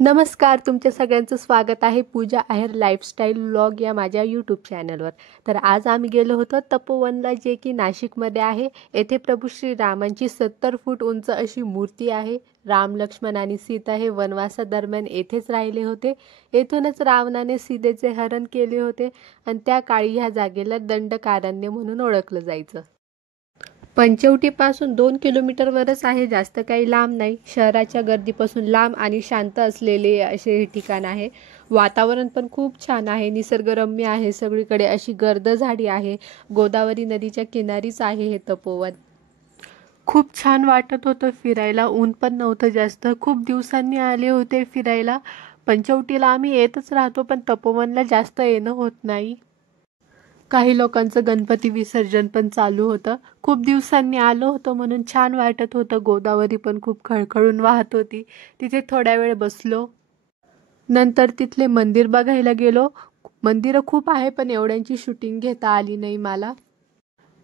नमस्कार, तुमच्या सगळ्यांचं स्वागत आहे पूजा आहेर लाईफस्टाईल व्लॉग या माझ्या यूट्यूब चॅनलवर. तर आज आम्ही गेलो होतो तपोवनला, जे की नाशिकमध्ये आहे. येथे प्रभू श्रीरामांची 70 फूट उंच अशी मूर्ती आहे. राम, लक्ष्मण आणि सीता हे वनवासादरम्यान येथेच राहिले होते. येथूनच रावणाने सीतेचे हरण केले होते आणि त्या काळी ह्या जागेला दंडकारण्य म्हणून ओळखलं जायचं. पंचवटीपासून 2 किलोमीटरवरच आहे, जास्त काही लांब नाही. शहराच्या गर्दीपासून लांब आणि शांत असलेले असे हे ठिकाण आहे. वातावरण पण खूप छान आहे, निसर्गरम्य आहे. सगळीकडे अशी गर्द झाडी आहे. गोदावरी नदीच्या किनारीच आहे हे तपोवन. खूप छान वाटत होतं फिरायला. ऊन पण नव्हतं जास्त. खूप दिवसांनी आले होते फिरायला. पंचवटीला आम्ही येतच राहतो, पण तपोवनला जास्त येणं होत नाही. काही लोकांचं गणपती विसर्जन पण चालू होतं. खूप दिवसांनी आलो होतो म्हणून छान वाटत होतं. गोदावरी पण खूप खळखळून वाहत होती. तिथे थोड्या वेळ बसलो. नंतर तिथले मंदिर बघायला गेलो. मंदिरं खूप आहे, पण एवढ्यांची शूटिंग घेता आली नाही मला.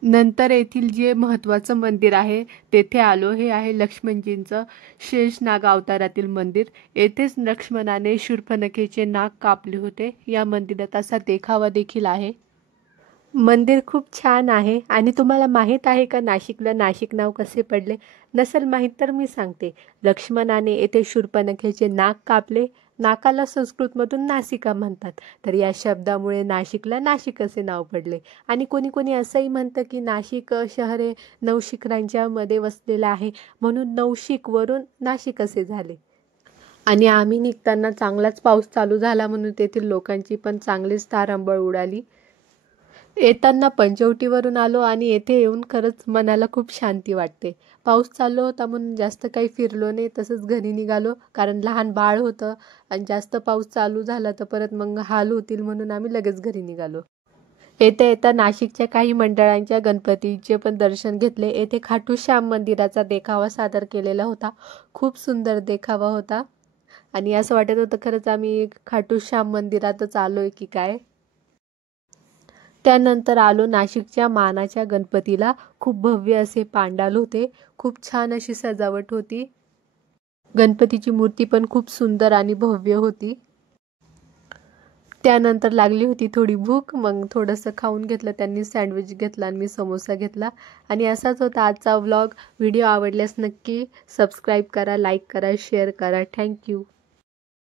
नंतर येथील जे महत्त्वाचं मंदिर आहे तेथे आलो. हे आहे लक्ष्मणजींचं शेषनाग अवतारातील मंदिर. येथेच लक्ष्मणाने शूर्पणखेचे नाक कापले होते. या मंदिरात असा देखावा देखील आहे. मंदिर खूप छान आहे. आणि तुम्हाला माहीत आहे का नाशिकला नाशिक नाव कसे पडले? नसेल माहीत तर मी सांगते. लक्ष्मणाने येथे शूर्पणखेचे नाक कापले. नाकाला संस्कृतमधून नासिका म्हणतात. तर या शब्दामुळे नाशिकला नाशिक असे नाव पडले. आणि कोणी कोणी असंही म्हणतं की नाशिक शहर हे 9 शिखरांच्या मध्ये वसलेलं आहे, म्हणून नवशिकवरून नाशिक असे झाले. आणि आम्ही निघताना चांगलाच पाऊस चालू झाला, म्हणून तेथील लोकांची पण चांगलीच तारांबळ उडाली. येताना पंचवटीवरून आलो आणि येथे येऊन खरंच मनाला खूप शांती वाटते. पाऊस चालू होता म्हणून जास्त काही फिरलो नाही, तसंच घरी निघालो. कारण लहान बाळ होतं आणि जास्त पाऊस चालू झाला तर परत मग हाल होतील, म्हणून आम्ही लगेच घरी निघालो. येता येता नाशिकच्या काही मंडळांच्या गणपतीचे पण दर्शन घेतले. येथे खाटू श्याम मंदिराचा देखावा सादर केलेला होता. खूप सुंदर देखावा होता आणि असं वाटत होतं खरंच आम्ही खाटू श्याम मंदिरातच आलोय की काय. त्यानंतर आलो नाशिकच्या मानाच्या गणपतीला. खूप भव्य असे पांडाल होते. खूप छान अशी सजावट होती. गणपतीची मूर्ती पण खूप सुंदर आणि भव्य होती. त्यानंतर लागली होती थोडी भूक. मग थोडंसं खाऊन घेतलं. त्यांनी सँडविच घेतला आणि मी समोसा घेतला. आणि असाच होता आजचा व्लॉग. व्हिडिओ आवडल्यास नक्की सबस्क्राईब करा, लाईक करा, शेअर करा. थँक्यू.